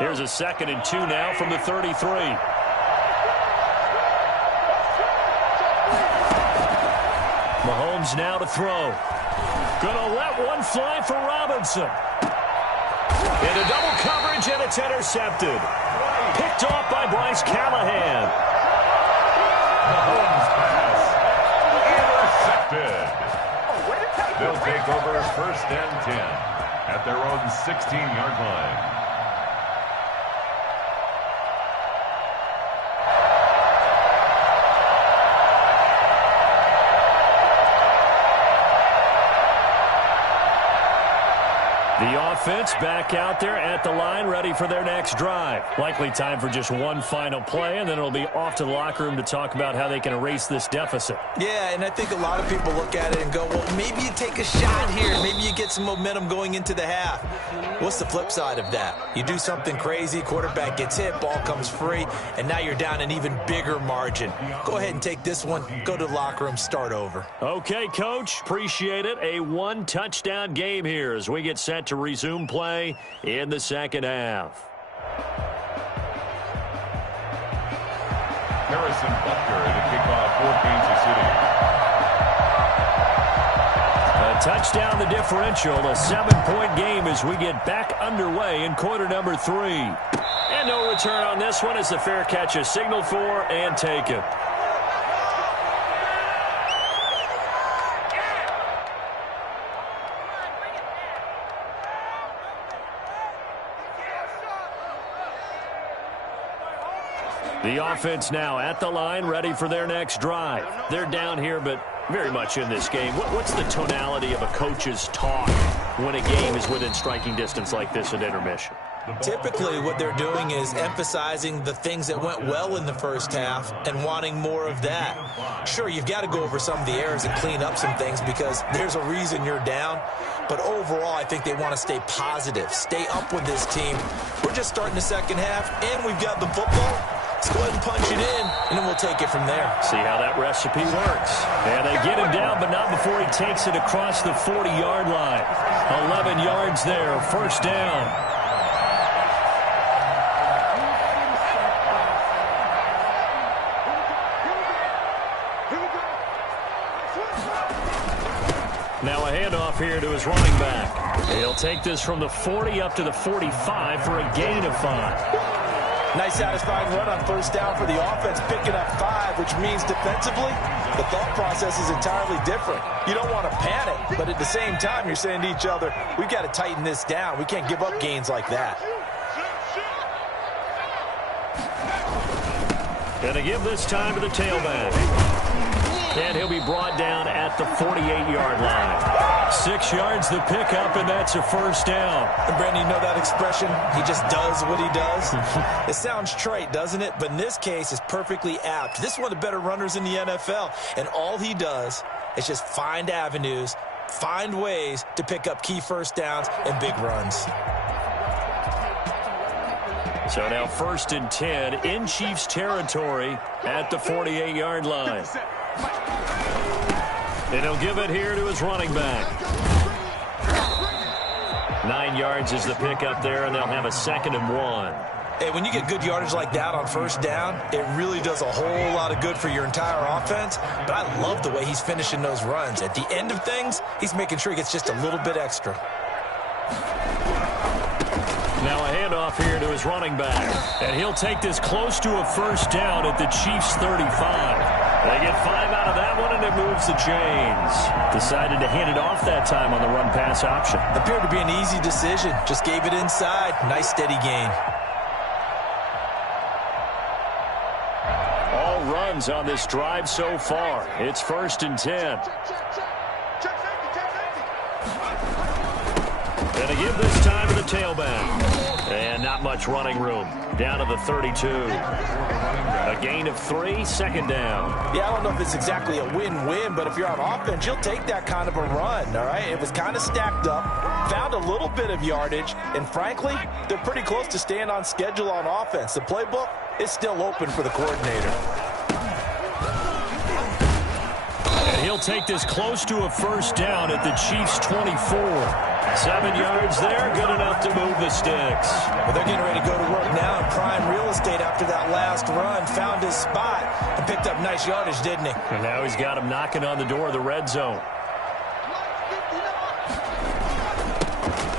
Here's a 2nd and 2 now from the 33. Mahomes now to throw. Gonna let one fly for Robinson. Into double coverage, and it's intercepted. Picked off by Bryce Callahan. Mahomes pass. Intercepted. They'll take over 1st and 10 at their own 16-yard line. The offense back out there at the line, ready for their next drive. Likely time for just one final play, and then it'll be off to the locker room to talk about how they can erase this deficit. Yeah, and I think a lot of people look at it and go, well, maybe you take a shot here. Maybe you get some momentum going into the half. What's the flip side of that? You do something crazy, quarterback gets hit, ball comes free, and now you're down an even bigger margin. Go ahead and take this one, go to the locker room, start over. Okay, Coach, appreciate it. A one-touchdown game here as we get set to resume play in the second half. Harrison Butker to kick off for Kansas City. A touchdown the differential, a 7-point game as we get back underway in quarter number 3. And no return on this one as the fair catch is signaled for and taken. The offense now at the line, ready for their next drive. They're down here, but very much in this game. What's the tonality of a coach's talk when a game is within striking distance like this at intermission? Typically, what they're doing is emphasizing the things that went well in the first half and wanting more of that. Sure, you've got to go over some of the errors and clean up some things because there's a reason you're down. But overall, I think they want to stay positive, stay up with this team. We're just starting the second half, and we've got the football. Let's go ahead and punch it in, and then we'll take it from there. See how that recipe works. And they get him down, but not before he takes it across the 40-yard line. 11 yards there, first down. Now a handoff here to his running back. He'll take this from the 40 up to the 45 for a gain of 5. Nice satisfying run on first down for the offense, picking up 5, which means defensively, the thought process is entirely different. You don't want to panic, but at the same time, you're saying to each other, we've got to tighten this down. We can't give up gains like that. Going to give this time to the tailback. And he'll be brought down at the 48-yard line. 6 yards the pickup, and that's a first down. And Brandon, you know that expression? He just does what he does. It sounds trite, doesn't it? But in this case, it's perfectly apt. This is one of the better runners in the NFL, and all he does is just find avenues, find ways to pick up key first downs and big runs. So now 1st and 10 in Chiefs territory at the 48-yard line. And he'll give it here to his running back. 9 yards is the pickup there, and they'll have a 2nd and 1. Hey, when you get good yardage like that on first down, it really does a whole lot of good for your entire offense. But I love the way he's finishing those runs. At the end of things, he's making sure he gets just a little bit extra. Now a handoff here to his running back. And he'll take this close to a first down at the Chiefs' 35. They get 5 out of that one, and it moves the chains. Decided to hand it off that time on the run-pass option. Appeared to be an easy decision. Just gave it inside. Nice, steady gain. All runs on this drive so far. It's 1st and 10. Gonna give this time to the tailback. And not much running room. Down to the 32. A gain of 3, 2nd down. Yeah, I don't know if it's exactly a win-win, but if you're on offense, you'll take that kind of a run, all right? It was kind of stacked up, found a little bit of yardage, and frankly, they're pretty close to staying on schedule on offense. The playbook is still open for the coordinator. he'll take this close to a first down at the Chiefs' 24. 7 yards there, good enough to move the sticks. Well, they're getting ready to go to work now in prime real estate after that last run. Found his spot and picked up nice yardage, didn't he? And now he's got him knocking on the door of the red zone.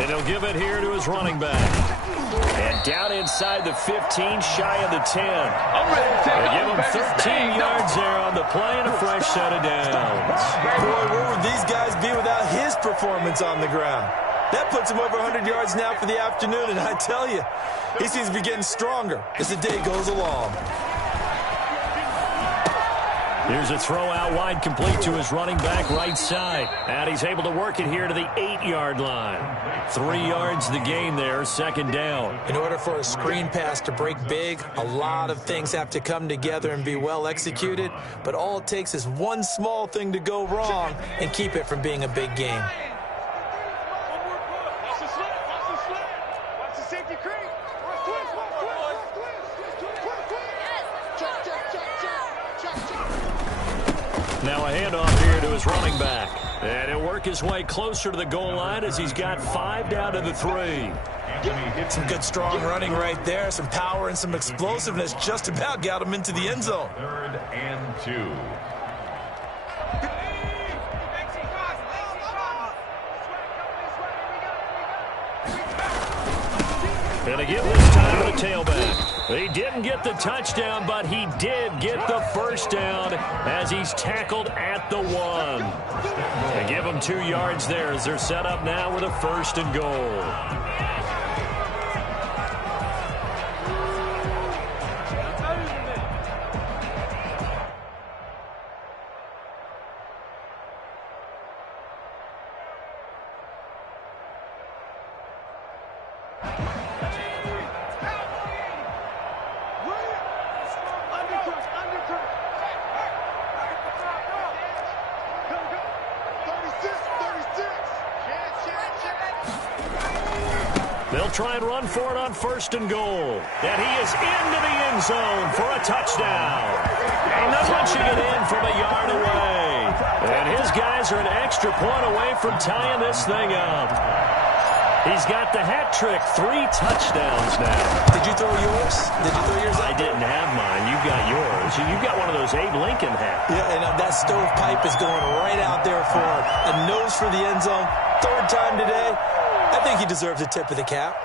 And he'll give it here to his running back. And down inside the 15, shy of the 10. They give him 13 yards there on the play and a fresh set of downs. Boy, where would these guys be without his performance on the ground? That puts him over 100 yards now for the afternoon, and I tell you, he seems to be getting stronger as the day goes along. Here's a throw out wide, complete to his running back right side. And he's able to work it here to the 8-yard line. 3 yards the gain there, second down. In order for a screen pass to break big, a lot of things have to come together and be well executed. But all it takes is one small thing to go wrong and keep it from being a big game. Now a handoff here to his running back. And he'll work his way closer to the goal line as he's got 5 down to the 3. Some good strong running right there. Some power and some explosiveness just about got him into the end zone. 3rd and 2. And again this time to the tailback. He didn't get the touchdown, but he did get the first down as he's tackled at the 1. They give him 2 yards there as they're set up now with a 1st and goal. They'll try and run for it on 1st and goal. And he is into the end zone for a touchdown. And punching it in from a yard away. And his guys are an extra point away from tying this thing up. He's got the hat trick, 3 touchdowns now. Did you throw yours? I didn't have mine. You got yours. You got one of those Abe Lincoln hats. Yeah, and that stovepipe is going right out there for a nose for the end zone. 3rd time today. I think he deserves a tip of the cap.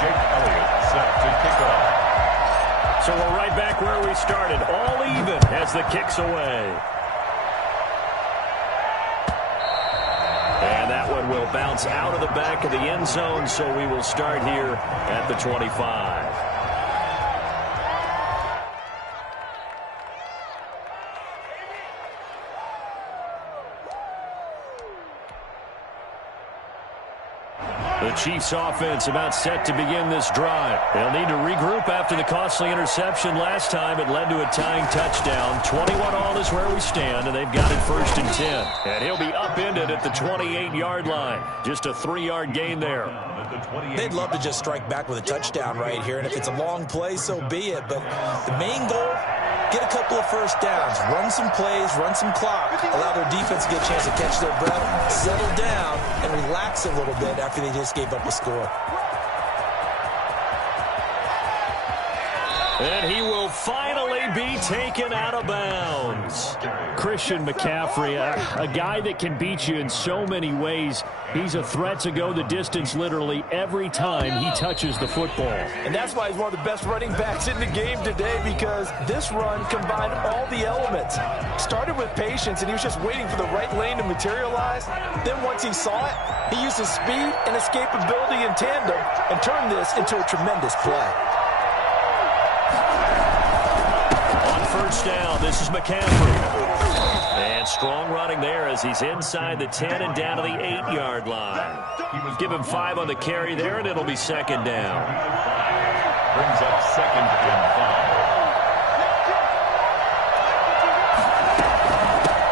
Jake Elliott set to kick off. So we're right back where we started. All even as the kick's away. And that one will bounce out of the back of the end zone, so we will start here at the 25. The Chiefs offense about set to begin this drive. They'll need to regroup after the costly interception last time. It led to a tying touchdown. 21-all is where we stand, and they've got it 1st and 10. And he'll be upended at the 28-yard line. Just a 3-yard gain there. They'd love to just strike back with a touchdown right here, and if it's a long play, so be it. But the main goal, get a couple of first downs, run some plays, run some clock, allow their defense to get a chance to catch their breath, settle down, and relax a little bit after they just gave up a score. And he will finally be taken out of bounds. Christian McCaffrey, a guy that can beat you in so many ways. He's a threat to go the distance literally every time he touches the football. And that's why he's one of the best running backs in the game today, because this run combined all the elements. Started with patience, and he was just waiting for the right lane to materialize. Then once he saw it, he used his speed and escapability in tandem and turned this into a tremendous play. First down, this is McCaffrey. And strong running there as he's inside the 10 and down to the 8-yard line. Give him 5 on the carry there, and it'll be 2nd down. Brings up 2nd and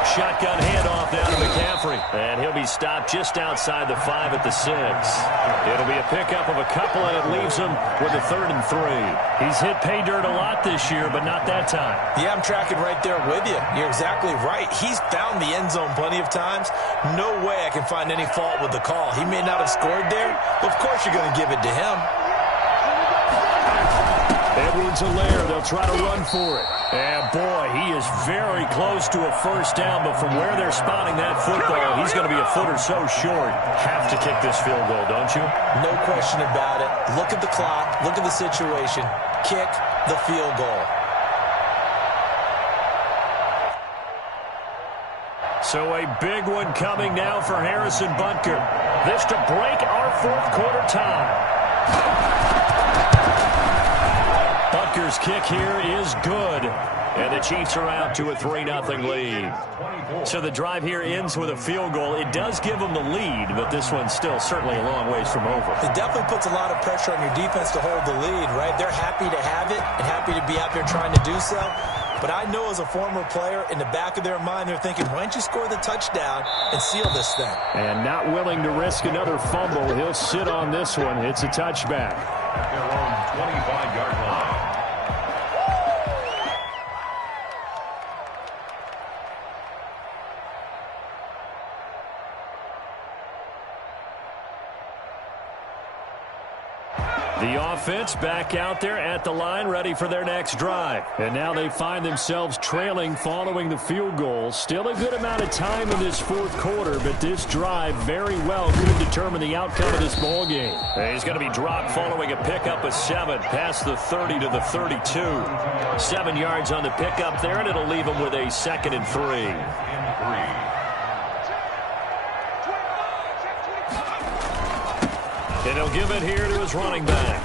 5. Shotgun handoff down to McCaffrey. And he'll be stopped just outside the 5 at the 6. It'll be a pickup of a couple, and it leaves him with a 3rd and 3. He's hit pay dirt a lot this year, but not that time. Yeah, I'm tracking right there with you. You're exactly right. He's found the end zone plenty of times. No way I can find any fault with the call. He may not have scored there, but of course you're going to give it to him. Edwards-Helaire, they'll try to run for it. And boy, he is very close to a first down, but from where they're spotting that football, he's going to be a foot or so short. Have to kick this field goal, don't you? No question about it. Look at the clock. Look at the situation. Kick the field goal. So a big one coming now for Harrison Butker. This to break our 4th quarter tie. Butker's kick here is good. And the Chiefs are out to a 3-0 lead. So the drive here ends with a field goal. It does give them the lead, but this one's still certainly a long ways from over. It definitely puts a lot of pressure on your defense to hold the lead, right? They're happy to have it and happy to be out there trying to do so. But I know as a former player, in the back of their mind, they're thinking, why don't you score the touchdown and seal this thing? And not willing to risk another fumble. He'll sit on this one. It's a touchback. At their own 25-yard line. The offense back out there at the line, ready for their next drive. And now they find themselves trailing following the field goal. Still a good amount of time in this 4th quarter, but this drive very well could determine the outcome of this ball game. And he's going to be dropped following a pickup of 7 past the 30 to the 32. 7 yards on the pickup there, and it'll leave him with a 2nd and 3. And he'll give it here to his running back.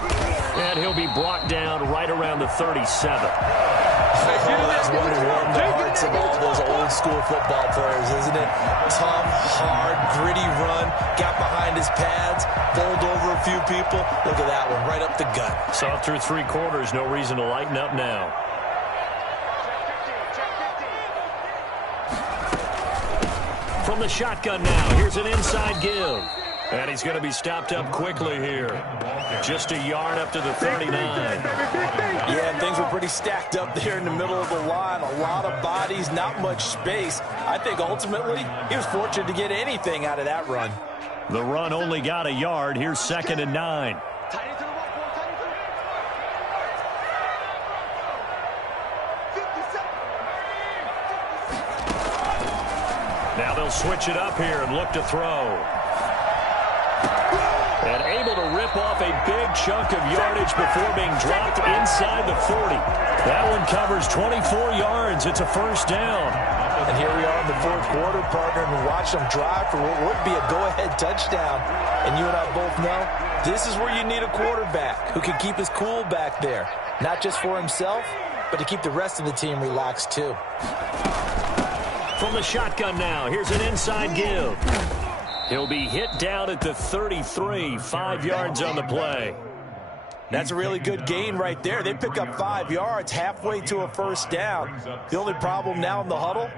And he'll be brought down right around the 37. That's one of the hearts of all those old school football players, isn't it? Tough, hard, gritty run, got behind his pads, bowled over a few people. Look at that one, right up the gut. Saw through 3 quarters, no reason to lighten up now. From the shotgun now, here's an inside give. And he's going to be stopped up quickly here. Just a yard up to the 39. Yeah, things were pretty stacked up there in the middle of the line. A lot of bodies, not much space. I think ultimately he was fortunate to get anything out of that run. The run only got a yard. Here's 2nd and 9. Now they'll switch it up here and look to throw. And able to rip off a big chunk of yardage before being dropped inside the 40. That one covers 24 yards. It's a first down. And here we are in the 4th quarter, partner, and watch them drive for what would be a go-ahead touchdown. And you and I both know this is where you need a quarterback who can keep his cool back there. Not just for himself, but to keep the rest of the team relaxed too. From the shotgun now, here's an inside give. He'll be hit down at the 33, 5 yards on the play. That's a really good gain right there. They pick up 5 yards halfway to a first down. The only problem now in the huddle,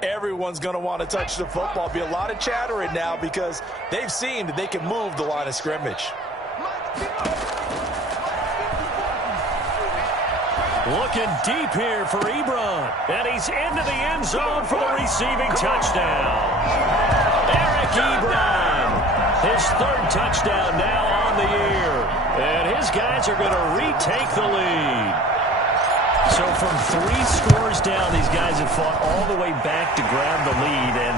everyone's going to want to touch the football. Be a lot of chattering now because they've seen that they can move the line of scrimmage. Looking deep here for Ebron. And he's into the end zone for the receiving touchdown. Eric Ebron, his 3rd touchdown now on the year. And his guys are going to retake the lead. So from 3 scores down, these guys have fought all the way back to grab the lead. And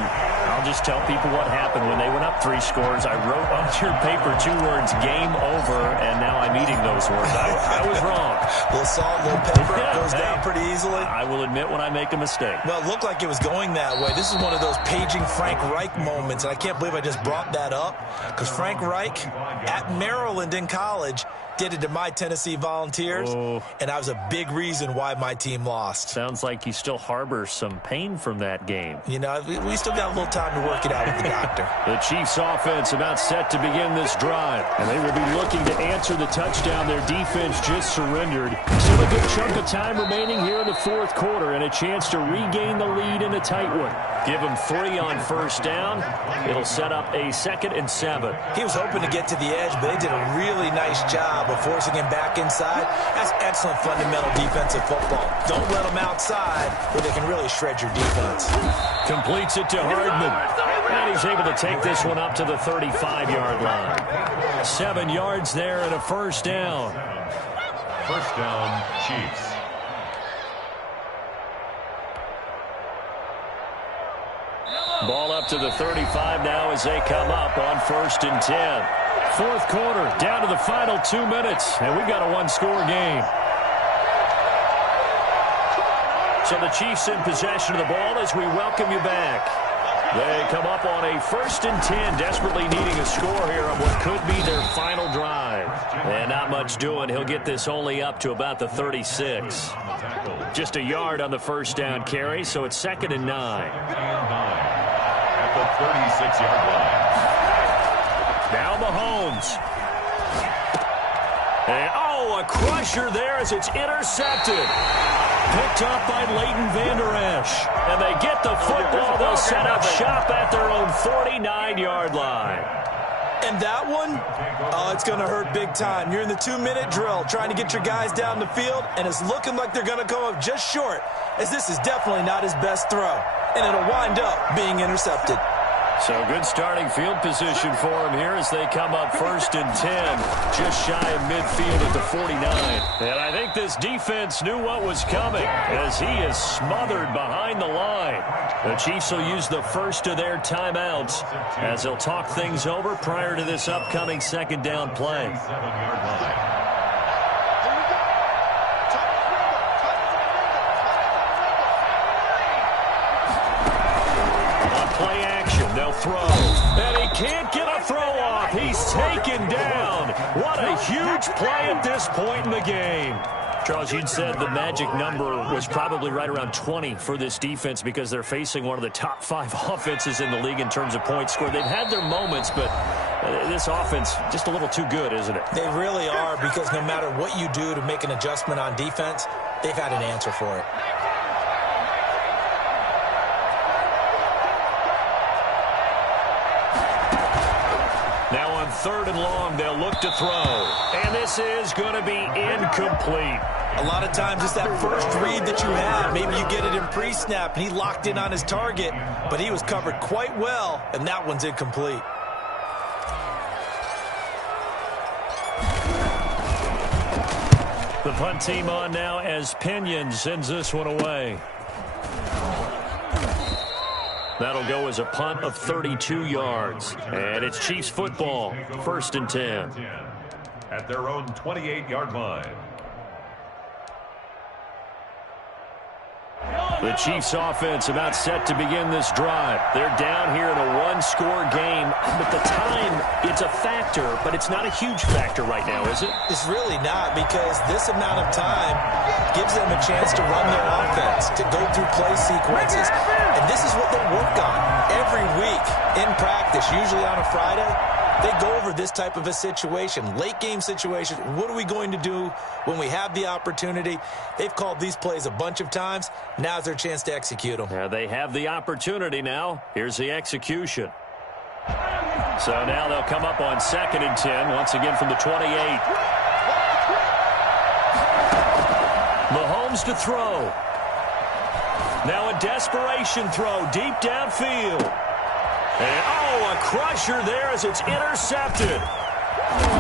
I'll just tell people what happened when they went up 3 scores. I wrote on your paper 2 words, game over, and now I'm eating those words. I was wrong. A little salt, a little pepper, goes down pretty easily. I will admit when I make a mistake. Well, it looked like it was going that way. This is one of those paging Frank Reich moments, and I can't believe I just brought that up because Frank Reich at Maryland in college did it to my Tennessee Volunteers, and that was a big reason why my team lost. Sounds like you still harbor some pain from that game. You know, we still got a little time to work it out with the doctor. The Chiefs offense about set to begin this drive, and they will be looking to answer the touchdown their defense just surrendered. Still a good chunk of time remaining here in the 4th quarter and a chance to regain the lead in a tight one. Give him 3 on first down. It'll set up a 2nd and 7. He was hoping to get to the edge, but they did a really nice job of forcing him back inside. That's excellent fundamental defensive football. Don't let them outside where they can really shred your defense. Completes it to Hardman. And he's able to take this one up to the 35-yard line. 7 yards there and a first down. First down, Chiefs. Ball up to the 35 now as they come up on 1st and 10. Fourth quarter, down to the final 2 minutes, and we've got a one-score game. So the Chiefs in possession of the ball as we welcome you back. They come up on a 1st and 10, desperately needing a score here on what could be their final drive. And not much doing. He'll get this only up to about the 36. Just a yard on the first down carry, so it's 2nd and 9. At the 36-yard line. Now Mahomes. And, a crusher there as it's intercepted. Picked up by Leighton Vander Esch. And they get the football. They'll set up shop at their own 49-yard line. And that one, it's going to hurt big time. You're in the 2-minute drill trying to get your guys down the field, and it's looking like they're going to come up just short, as this is definitely not his best throw. And it'll wind up being intercepted. So good starting field position for him here as they come up 1st and 10, just shy of midfield at the 49. And I think this defense knew what was coming as he is smothered behind the line. The Chiefs will use the first of their timeouts as they'll talk things over prior to this upcoming 2nd down play. 7-yard line. Play action, they'll throw. And he can't get a throw off. He's taken down. What a huge play at this point in the game. Charles, you'd said the magic number was probably right around 20 for this defense because they're facing one of the top 5 offenses in the league in terms of points scored. They've had their moments, but this offense just a little too good, isn't it? They really are, because no matter what you do to make an adjustment on defense, they've had an answer for it. Now on 3rd and long, they'll look to throw. And this is going to be incomplete. A lot of times it's that first read that you have. Maybe you get it in pre-snap, and he locked in on his target, but he was covered quite well, and that one's incomplete. The punt team on now as Pinion sends this one away. That'll go as a punt of 32 yards. And it's Chiefs football, 1st and 10. At their own 28-yard line. The Chiefs offense about set to begin this drive. They're down here in a one-score game, but the time, it's a factor, but it's not a huge factor right now, is it? It's really not, because this amount of time gives them a chance to run their offense, to go through play sequences. And this is what they'll work on every week in practice, usually on a Friday. They go over this type of a situation, late game situation. What are we going to do when we have the opportunity? They've called these plays a bunch of times. Now's their chance to execute them. Yeah, they have the opportunity now. Here's the execution. So now they'll come up on 2nd and 10, once again from the 28. Mahomes to throw. Now a desperation throw deep downfield. And, a crusher there as it's intercepted.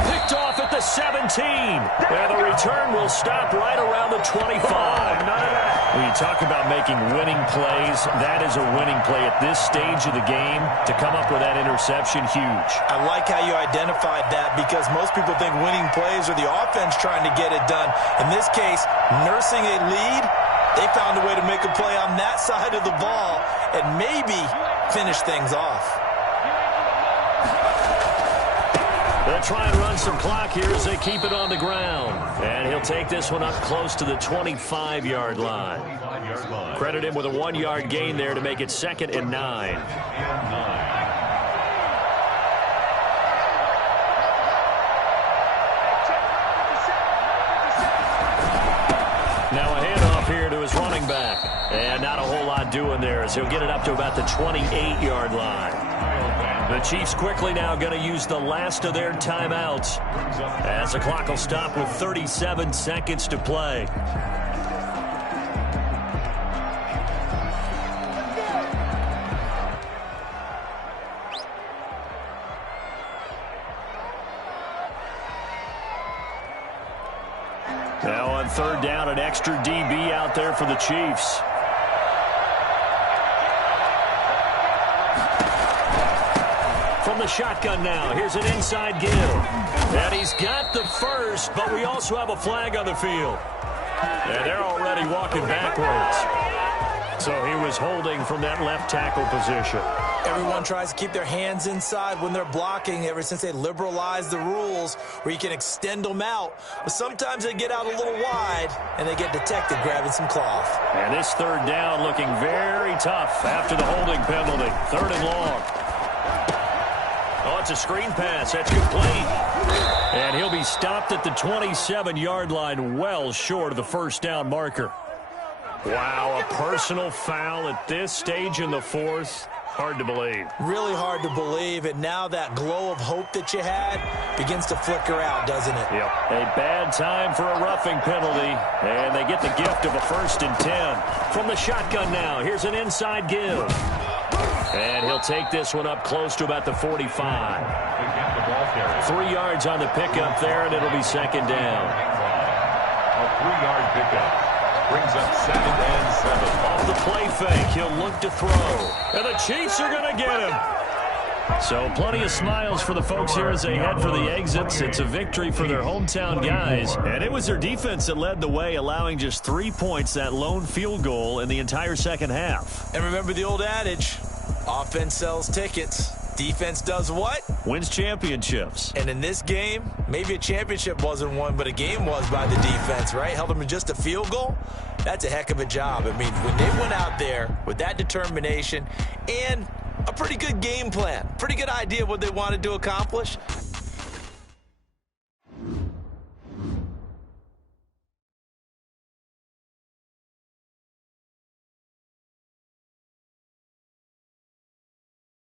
Picked off at the 17. And the return will stop right around the 25. When you talk about making winning plays, that is a winning play at this stage of the game. To come up with that interception, huge. I like how you identified that, because most people think winning plays are the offense trying to get it done. In this case, nursing a lead, they found a way to make a play on that side of the ball and maybe finish things off. They'll try and run some clock here as they keep it on the ground. And he'll take this one up close to the 25-yard line. Credit him with a 1-yard gain there to make it 2nd and 9. Now a handoff here to his running back. And not a whole lot doing there as he'll get it up to about the 28-yard line. The Chiefs quickly now going to use the last of their timeouts as the clock will stop with 37 seconds to play. Now on third down, an extra DB out there for the Chiefs. From the shotgun now, here's an inside give. And he's got the first, but we also have a flag on the field. And they're already walking backwards. So he was holding from that left tackle position. Everyone tries to keep their hands inside when they're blocking ever since they liberalized the rules where you can extend them out. But sometimes they get out a little wide and they get detected grabbing some cloth. And this third down looking very tough after the holding penalty. Third and long. Oh, it's a screen pass. That's complete. And he'll be stopped at the 27-yard line, well short of the first down marker. Wow, a personal foul at this stage in the fourth. Hard to believe. Really hard to believe, and now that glow of hope that you had begins to flicker out, doesn't it? Yep. A bad time for a roughing penalty, and they get the gift of a 1st and 10. From the shotgun now, here's an inside give. And he'll take this one up close to about the 45. 3 yards on the pickup there, and it'll be second down. A 3-yard pickup. Brings up 2nd and 7. Off the play fake, he'll look to throw. And the Chiefs are going to get him. So plenty of smiles for the folks here as they head for the exits. It's a victory for their hometown guys. And it was their defense that led the way, allowing just 3 points, that lone field goal in the entire second half. And remember the old adage, offense sells tickets. Defense does what? Wins championships. And in this game, maybe a championship wasn't won, but a game was by the defense, right? Held them to just a field goal. That's a heck of a job. I mean, when they went out there with that determination and a pretty good game plan, pretty good idea of what they wanted to accomplish,